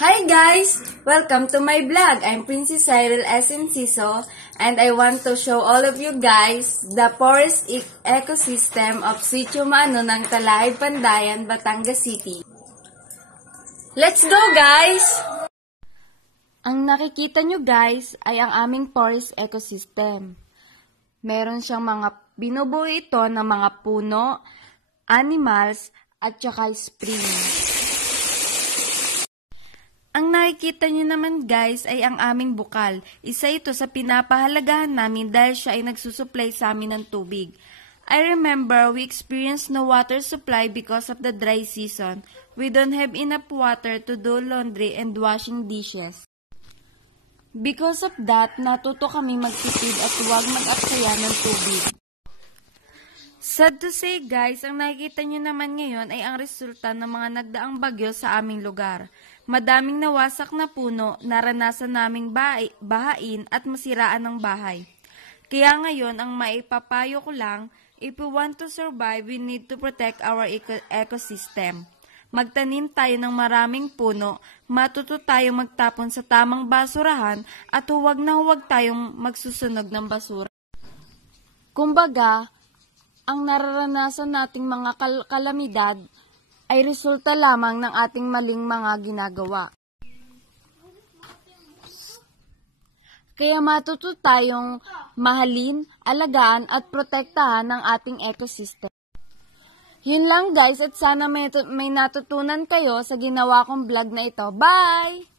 Hi guys! Welcome to my vlog. I'm Princess Cyril S. Enciso and I want to show all of you guys the forest ecosystem of Sitio Maano ng Talahib, Pandayan, Batangas City. Let's go guys! Ang nakikita nyo guys ay ang aming forest ecosystem. Meron siyang mga binubuo ito ng mga puno, animals, at saka spring. Ang nakikita nyo naman guys ay ang aming bukal. Isa ito sa pinapahalagahan namin dahil siya ay nagsusupply sa amin ng tubig. I remember we experienced no water supply because of the dry season. We don't have enough water to do laundry and washing dishes. Because of that, natuto kami magtipid at huwag mag-aksaya ng tubig. Sad to say guys, ang nakikita nyo naman ngayon ay ang resulta ng mga nagdaang bagyo sa aming lugar. Madaming nawasak na puno, naranasan naming bahain at masiraan ng bahay. Kaya ngayon, ang maipapayo ko lang, if we want to survive, we need to protect our ecosystem. Magtanim tayo ng maraming puno, matuto tayong magtapon sa tamang basurahan at huwag na huwag tayong magsusunog ng basura. Kumbaga, ang nararanasan nating mga kalamidad ay resulta lamang ng ating maling mga ginagawa. Kaya matuto tayong mahalin, alagaan at protektahan ang ating ecosystem. Yun lang guys at sana may natutunan kayo sa ginawa kong vlog na ito. Bye!